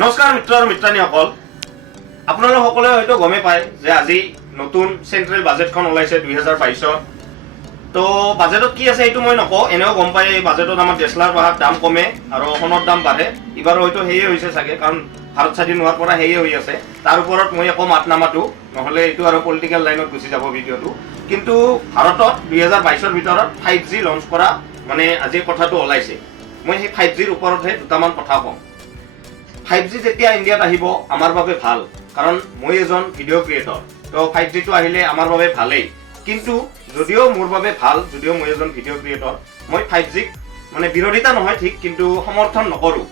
নমস্কাৰ মিত্ৰ আৰু মিত্ৰানীসকল, আপোনালোক সকলোৱে হয়তো গমেই পায় যে আজি নতুন চেন্ট্ৰেল বাজেটখন ওলাইছে 2022ত। তো বাজেটত কি আছে এইটো মই নকওঁ, এনেও গম পায় এই বাজেটত আমাৰ ডেছলাৰ দাম কমে আৰু সোণৰ দাম বাঢ়ে। এইবাৰ হয়তো সেয়ে হৈছে চাগে, কাৰণ ভাৰত স্বাধীন হোৱাৰ পৰা সেয়ে হৈ আছে। তাৰ ওপৰত মই একো মাত নামাতো, নহ'লে এইটো আৰু পলিটিকেল লাইনত গুচি যাব ভিডিঅ'টো। কিন্তু ভাৰতত 2022ৰ ভিতৰত 5G লঞ্চ কৰা মানে আজি কথাটো ওলাইছে। মই সেই 5Gৰ ওপৰতহে দুটামান কথা কম। 5G যেতিয়া ইণ্ডিয়াত আহিব আমাৰ বাবে ভাল, কাৰণ মই এজন ভিডিঅ' ক্ৰিয়েটৰ। তো 5Gটো আহিলে আমাৰ বাবে ভালেই, কিন্তু যদিও মোৰ বাবে ভাল, যদিও মই এজন ভিডিঅ' ক্ৰিয়েটৰ, মই 5Gক মানে বিৰোধিতা নহয় ঠিক, কিন্তু সমৰ্থন নকৰোঁ।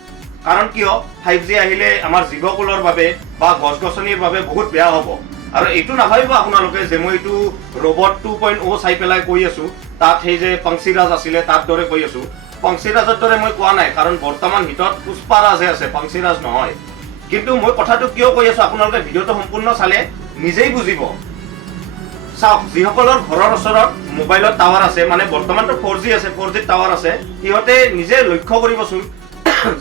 কাৰণ কিয়, 5G আহিলে আমাৰ জীৱকুলৰ বাবে বা গছ গছনিৰ বাবে বহুত বেয়া হ'ব। আৰু এইটো নাভাবিব আপোনালোকে যে মই এইটো ৰবট 2.0 চাই পেলাই কৈ আছোঁ, তাত সেই যে পংচীৰাজ আছিলে তাৰ দৰে কৈ আছোঁ। পংচীৰাজৰ দৰে মই কোৱা নাই, কাৰণ বৰ্তমান হিটত পুষ্পাৰাজহে আছে, পংচীৰাজ নহয়। কিন্তু মই কথাটো কিয় কৈ আছোঁ, আপোনালোকে ভিডিঅ'টো সম্পূৰ্ণ চালে নিজেই বুজিব। চাওক, যিসকলৰ ঘৰৰ ওচৰত মোবাইলত টাৱাৰ আছে, মানে বৰ্তমানতো 4G আছে, 4G টাৱাৰ আছে, সিহঁতে নিজে লক্ষ্য কৰিবচোন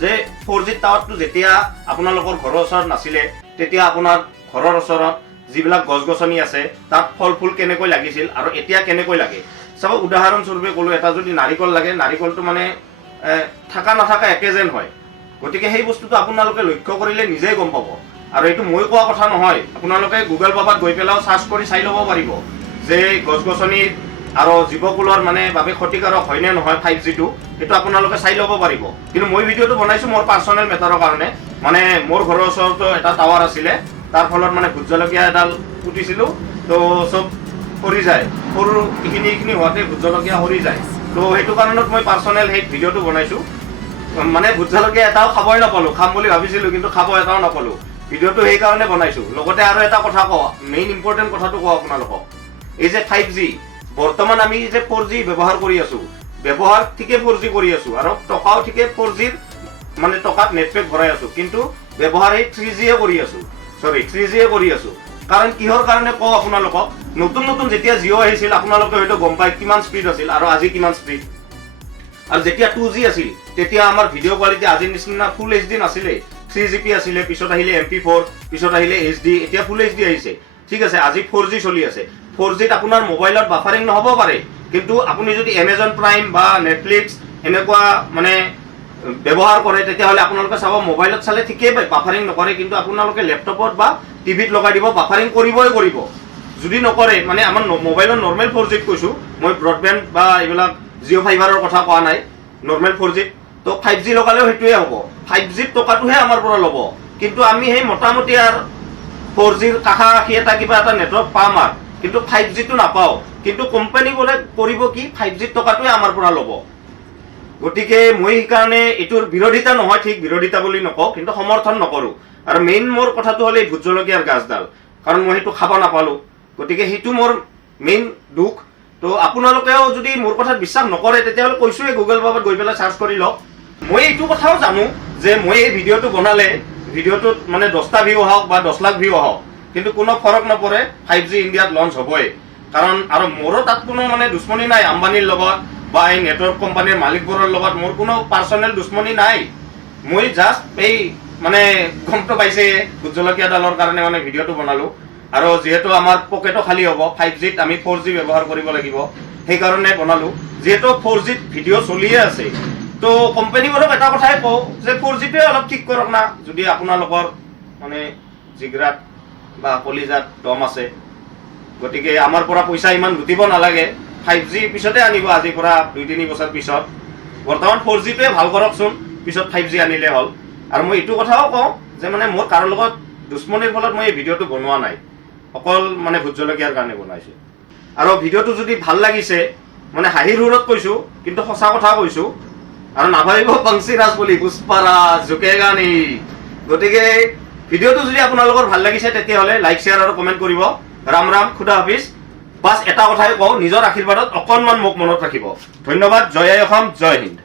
যে 4G টাৱাৰটো যেতিয়া আপোনালোকৰ ঘৰৰ ওচৰত নাছিলে, তেতিয়া আপোনাৰ ঘৰৰ ওচৰত যিবিলাক গছ গছনি আছে তাত ফল ফুল কেনেকৈ লাগিছিল আৰু এতিয়া কেনেকৈ লাগে। চাব, উদাহৰণস্বৰূপে ক'লো, এটা যদি নাৰিকল লাগে, নাৰিকলটো মানে থাকা নাথাকা একে যেন হয়। গতিকে সেই বস্তুটো আপোনালোকে লক্ষ্য কৰিলে নিজেই গম পাব। আৰু এইটো মই কোৱা কথা নহয়, আপোনালোকে গুগল বাবাত গৈ পেলাইও চাৰ্চ কৰি চাই ল'ব পাৰিব যে গছ গছনি আৰু জীৱকুলৰ মানে বাবে ক্ষতিকাৰক হয়নে নহয় 5Gটো, সেইটো আপোনালোকে চাই ল'ব পাৰিব। কিন্তু মই ভিডিঅ'টো বনাইছোঁ মোৰ পাৰ্চনেল মেটাৰৰ কাৰণে। মানে মোৰ ঘৰৰ ওচৰতো এটা টাৱাৰ আছিলে, তাৰ ফলত মানে ভোট জলকীয়া এডাল পুতিছিলোঁ, তো চব সৰি যায়, সৰু এইখিনি হোৱাতে ভোট জলকীয়া সৰি যায়। তো সেইটো কাৰণত মই পাৰ্চনেল সেই ভিডিঅ'টো বনাইছোঁ। মানে ভোট জলকীয়া এটাও খাবই নাপালোঁ, খাম বুলি ভাবিছিলোঁ কিন্তু খাব এটাও নাপালোঁ। ভিডিঅ'টো সেইকাৰণে বনাইছোঁ। লগতে আৰু এটা কথা কওঁ, মেইন ইম্পৰ্টেণ্ট কথাটো কওঁ আপোনালোকক, এই যে 5G, বৰ্তমান আমি যে 4G ব্যৱহাৰ কৰি আছোঁ, ব্যৱহাৰ ঠিকে 4G কৰি আছোঁ, আৰু টকাও ঠিকে 4Gৰ মানে টকাত নেটপেক ভৰাই আছোঁ, কিন্তু ব্যৱহাৰ এই 3Gয়ে কৰি আছোঁ, 3Gয়ে কৰি আছোঁ। কাৰণ কিহৰ কাৰণে কওঁ আপোনালোকক, নতুন নতুন যেতিয়া জিঅ' আহিছিল আপোনালোকে হয়তো গম পায় কিমান স্পীড আছিল আৰু আজি কিমান স্পীড। আৰু যেতিয়া 2G আছিল তেতিয়া আমাৰ ভিডিঅ' কোৱালিটি আজিৰ নিচিনা ফুল HD নাছিলে, 3GB আছিলে, পিছত আহিলে MP4, পিছত আহিলে HD, এতিয়া ফুল HD আহিছে। ঠিক আছে, আজি 4G চলি আছে। 4Gত আপোনাৰ মোবাইলত বাফাৰিং নহ'ব পাৰে, কিন্তু আপুনি যদি এমেজন প্ৰাইম বা নেটফ্লিক্স এনেকুৱা মানে ব্যৱহাৰ কৰে, তেতিয়াহ'লে আপোনালোকে চাব মোবাইলত চালে ঠিকেই পায়, বাফাৰিং নকৰে। কিন্তু আপোনালোকে লেপটপত বা টিভিত লগাই দিব, বাফাৰিং কৰিবই কৰিব। যদি নকৰে, মানে আমাৰ মোবাইলৰ নৰ্মেল 4Gত কৈছোঁ মই, ব্ৰডবেণ্ড বা এইবিলাক জিঅ' ফাইবাৰৰ কথা কোৱা নাই, নৰ্মেল 4Gত। তো 5G লগালেও সেইটোৱে হ'ব, 5Gত টকাটোহে আমাৰ পৰা ল'ব। কিন্তু আমি সেই মোটামুটি আৰু 4Gৰ কাষাকাষি এটা কিবা এটা নেটৱৰ্ক পাম, আৰু কিন্তু 5Gটো নাপাওঁ। কিন্তু কোম্পানীবোৰে কৰিব কি, 5Gত টকাটোৱে আমাৰ পৰা ল'ব। গতিকে মই সেইকাৰণে এইটোৰ বিৰোধিতা নহয় ঠিক, বিৰোধিতা বুলি নকওঁ, কিন্তু সমৰ্থন নকৰোঁ। আৰু মেইন মোৰ কথাটো হ'ল এই ভোট জলকীয়াৰ গাছডাল, কাৰণ মই সেইটো খাব নাপালোঁ। গতিকে সেইটো মোৰ মেইন দুখ। তো আপোনালোকেও যদি মোৰ কথাত বিশ্বাস নকৰে, তেতিয়াহ'লে কৈছোঁৱে, গুগল বাবত গৈ পেলাই চাৰ্চ কৰি লওক। মই এইটো কথাও জানো যে মই এই ভিডিঅ'টো বনালে ভিডিঅ'টোত মানে 10টা ভিউ হওক বা 10 লাখ ভিউ হওক, কিন্তু কোনো ফৰক নপৰে, 5G ইণ্ডিয়াত লঞ্চ হ'বই। কাৰণ আৰু মোৰো তাত কোনো মানে দুশ্মনী নাই আম্বানীৰ লগত বা এই নেটৱৰ্ক কোম্পানীৰ মালিকবোৰৰ লগত, মোৰ কোনো পাৰ্চনেল দুশ্মনী নাই। মই জাষ্ট এই মানে গমটো পাইছে ভোট জলকীয়াডালৰ কাৰণে মানে ভিডিঅ'টো বনালোঁ। আৰু যিহেতু আমাৰ পকেটো খালী হ'ব, 5Gত আমি 4G ব্যৱহাৰ কৰিব লাগিব, সেইকাৰণে বনালোঁ। যিহেতু 4Gত ভিডিঅ' চলিয়ে আছে, তো কোম্পানীবোৰক এটা কথাই কওঁ যে 4Gটোৱে অলপ ঠিক কৰক না, যদি আপোনালোকৰ মানে জিগৰাত বা কলিজাত দম আছে। গতিকে আমাৰ পৰা পইচা ইমান লুটিব নালাগে, 5G পিছতে আনিব, আজিৰ পৰা 2-3 বছৰ পিছত। বৰ্তমান 4Gটোৱে ভাল কৰকচোন, পিছত 5G আনিলে হ'ল। আৰু মই এইটো কথাও কওঁ যে মানে মোৰ কাৰো লগত দুশ্মনীৰ ফলত মই এই ভিডিঅ'টো বনোৱা নাই, অকল মানে ভোট জলকীয়াৰ কাৰণে বনাইছোঁ। আৰু ভিডিঅ'টো যদি ভাল লাগিছে, মানে হাঁহিৰ সুৰত কৈছোঁ কিন্তু সঁচা কথা কৈছোঁ, আৰু নাভাবিব পংচীৰাজ বুলি, পুষ্পাৰাজ ঝুকেগা নেহি। গতিকে ভিডিঅ'টো যদি আপোনালোকৰ ভাল লাগিছে, তেতিয়াহ'লে লাইক, শ্বেয়াৰ আৰু কমেণ্ট কৰিব। ৰাম ৰাম, খুদা হাফিজ। বাছ এটা কথাই কওঁ, নিজৰ আশীৰ্বাদত অকণমান মোক মনত ৰাখিব। ধন্যবাদ। জয় আই অসম, জয় হিন্দ।